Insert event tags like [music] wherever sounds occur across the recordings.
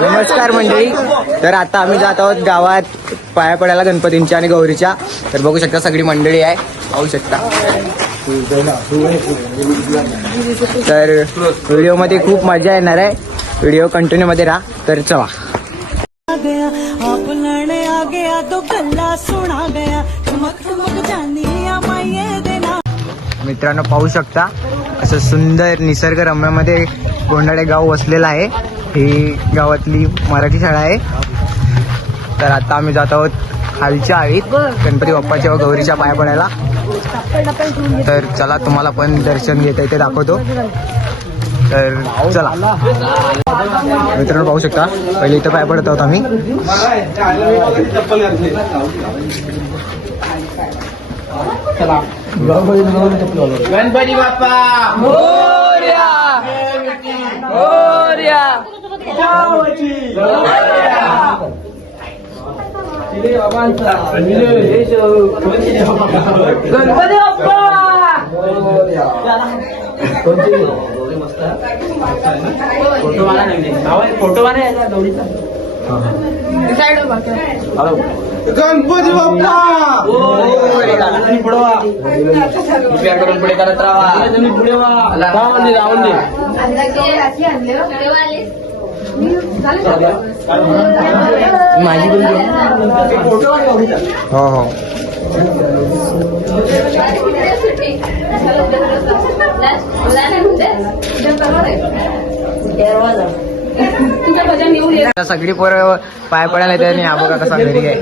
नमस्कार मंडळी. तर आता आम्ही जात आहोत गावात पाया पडायला गणपतींच्या आणि गौरीच्या. तर बघू शकता सगळी मंडळी आहे. पाहू शकता. तर व्हिडिओमध्ये खूप मजा येणार आहे. व्हिडिओ कंटिन्यू मध्ये राहा. तर चला. गया। आप लड़ने आ गया तो गल्ला सुना गया। चमक चमक जानी देना। मित्रांनो पाहू शकता असं सुंदर निसर्गरम्यामध्ये गोंडाळे गाव वसलेलं आहे. ही गावातली मराठी शाळा आहे. तर आता आम्ही जात आहोत खालच्या आळीत गणपती बाप्पाच्या व गौरीच्या पाया पडायला. तर चला तुम्हाला पण दर्शन घेता येते दाखवतो. तर चला. मित्रांनो पाहू शकता पहिले इथं पाय पडत आहोत आम्ही. गणपती बाप्पा! गणपती बाप्पा फोटो मारा फोटो मारा याचा गौरीचा गणपती बाप्पा! पुढे करून पुढे करत राहा. पुढे राहून दे राहून दे. माझी हो हो. आता सगळी पोरं पाय पडायला येते आणि हा बघा कसा घरी आहे.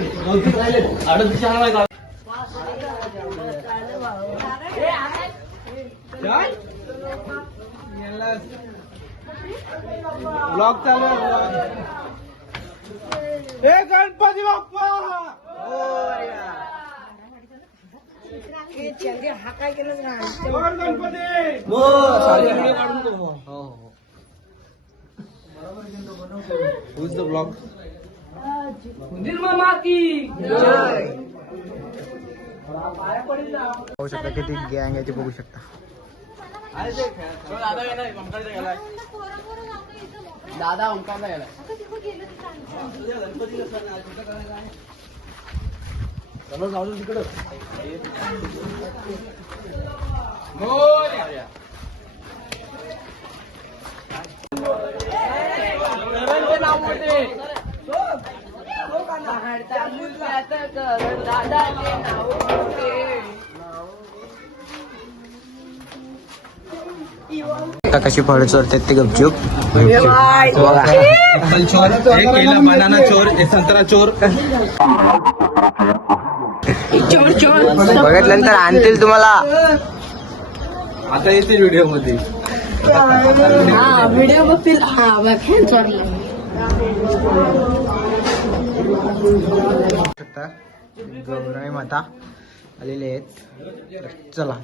ब्लॉग चालू आहे हे Ganpati Bappa! Who's the vlog? पाहू शकता किती गँग आहे ते बघू शकता. दादा ओंकारला गेला कशी फळ चोरतात ते गपचूप. बघा. चोर. बनाना चोर संतरा चोर. बघितल्यानंतर आणतील तुम्हाला. आता येते व्हिडिओमध्ये शकता गौराई माता आलेले आहेत. तर चला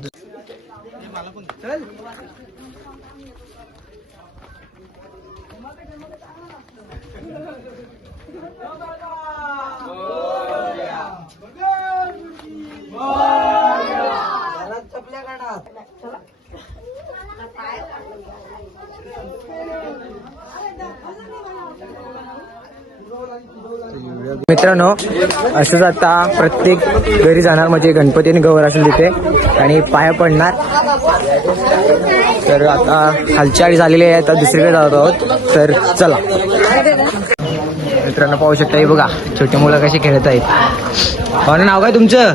मित्रांनो असंच आता प्रत्येक घरी जाणार म्हणजे गणपती आणि गौर असेल तिथे आणि पाया पडणार. तर आता खालच्या आळी झालेली आहे आता दुसरीकडे जात आहोत. तर चला. मित्रांनो पाहू शकता हे बघा छोटी मुलं कशी खेळत आहेत. हो ना नाव काय तुमचं?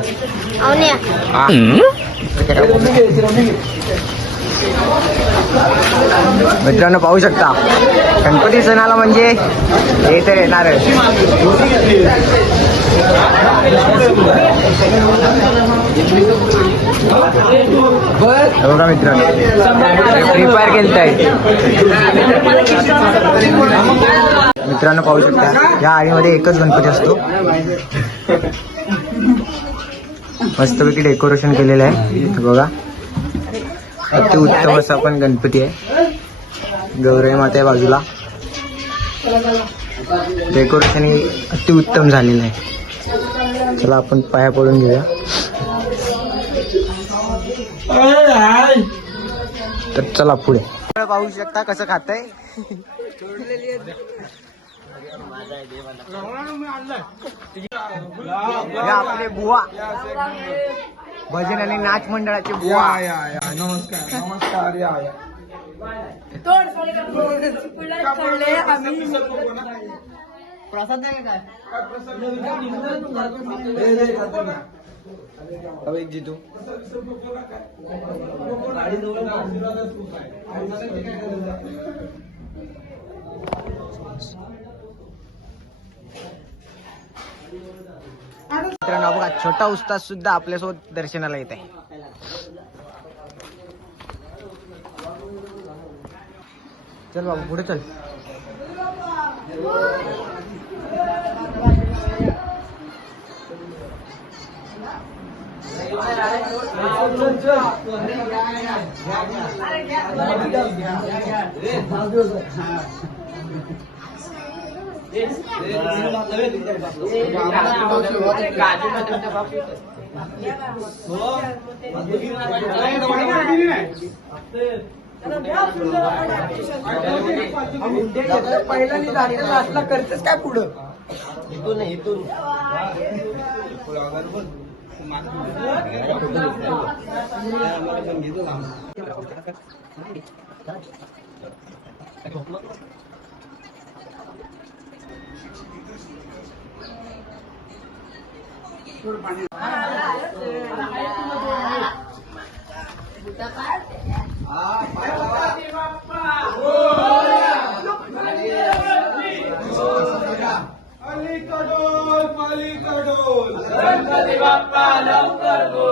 मित्रांनो पाहू शकता. गणपती सणाला म्हणजे हे तर येणार. बघा मित्रांनो फ्री फायर खेळताय मित्रांनो पाहू शकता या आळीमध्ये एकच गणपती असतो. मस्तपैकी डेकोरेशन केलेलं आहे. इथं बघा. अति उत्तम असा पण गणपती आहे. गौराई माता आहे बाजूला. डेकोरेशन ही अति उत्तम झालेलं आहे. चला आपण पाया पडून घेऊया. तर चला पुढे. पाहू शकता कसं खातंय. [laughs] आपले बुवा. भजन आणि नाच मंडळाचे बुवा. नमस्कार नमस्कार या या. प्रसाद नाही काय? जितू. मित्रांनो बघा छोटा उस्ताद सुद्धा आपल्यासोबत दर्शनाला येत आहे. चल बाबा पुढे चल. पहिला असला करतेस काय पुढं इथून इथून घेतो Malikadol, Malikadol, Santa Di Bappa, Lautar Gol.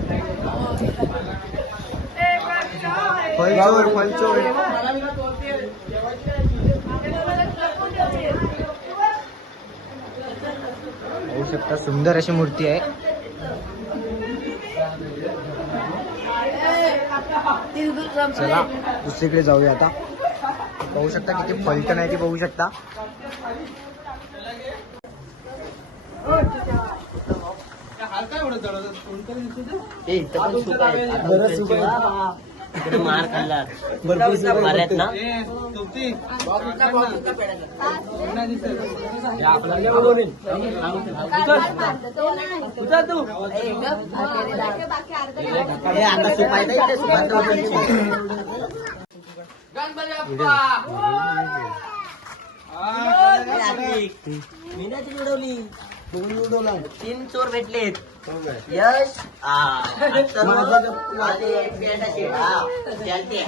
फलचोर होऊ शकता सुंदर अशी मूर्ती आहे. चला दुसरीकडे जाऊया आता. पाहू शकता किती फलटण आहे ती बघू शकता. मार खाल्ला भरपूर मार आहेत ना? आता सुपायचं उडवला तीन चोर भेटलेत. यश. हा. हा चालते.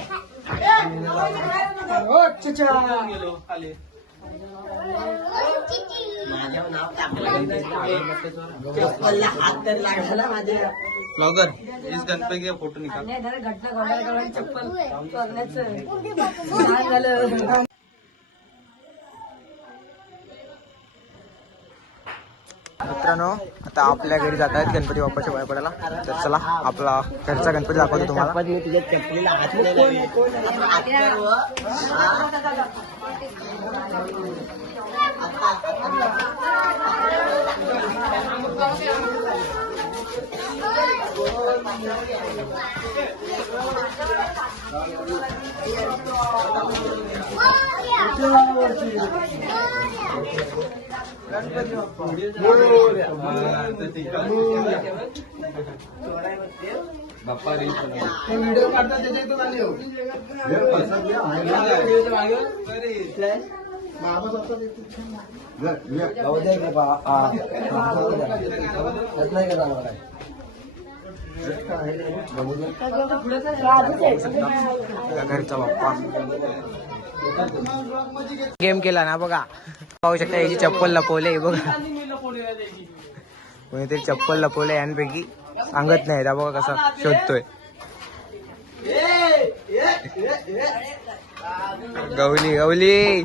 माझ्यावर नाव टाकलं. हात तर लागला माझ्या. ब्लॉगर इस गणपति का फोटो निकाल. मित्रांनो आता आपल्या घरी जात आहेत गणपती बाप्पाच्या पाया पडायला. तर चला आपला घरचा गणपती दाखवतो तुम्हाला. चप्पल मी आले घरचा बाप्पा गेम केला ना बघा. पाहू शकता याची चप्पल लपवले बघा. कोणीतरी चप्पल लपवले यांपैकी सांगत नाही. त्या बघा कसा शोधतोय. गवली गवली.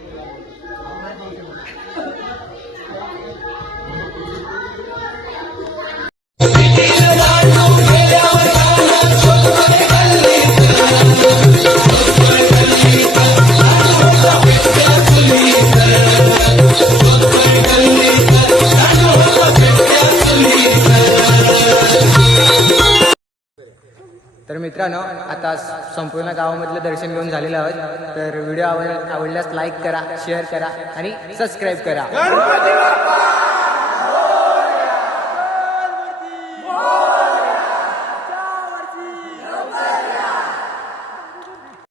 मित्रांनो आता संपूर्ण गावामधलं दर्शन घेऊन झालेलं आहोत. तर व्हिडिओ आवड आवडल्यास लाईक करा शेअर करा आणि सबस्क्राईब करा.